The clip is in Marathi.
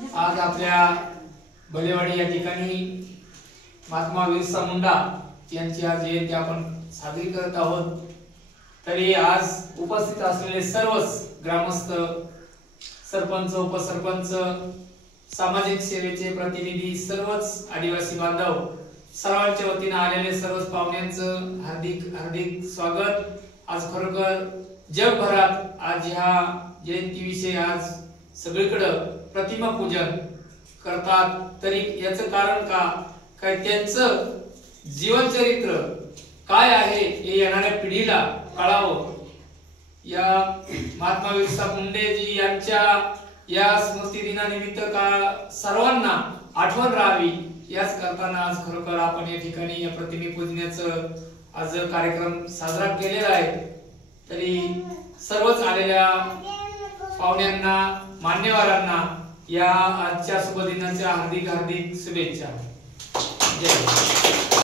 आज आपल्या भलेवाडी या ठिकाणी महात्मा बिरसा मुंडा यांची आज जयंती आपण साजरी करत आहोत। तरी आज उपस्थित असलेले सर्वच ग्रामस्थ, सरपंच, उपसरपंच, सामाजिक सेवेचे प्रतिनिधी, सर्वच आदिवासी बांधव, सर्वांच्या वतीने आलेले सर्वच पाहुण्यांचं हार्दिक हार्दिक स्वागत। आज खरोखर जगभरात आज ह्या जयंतीविषयी आज सगळीकडे प्रतिमा पूजन करतात। तरी याचं कारण काय त्यांचं जीवनचरित्र काय आहे हे येणाऱ्या पिढीला कळावं, या महात्मा बिरसा मुंडेजी यांच्या या स्मृती दिनानिमित्त का सर्वांना आठवण राहावी याच करताना आज खरोखर आपण या ठिकाणी या प्रतिमे पूजण्याचं आज कार्यक्रम साजरा केलेला आहे। तरी सर्वच आलेल्या पाहुण्यांना, मान्यवरांना या आजच्या शुभ दिनाच्या हार्दिक हार्दिक शुभेच्छा। जय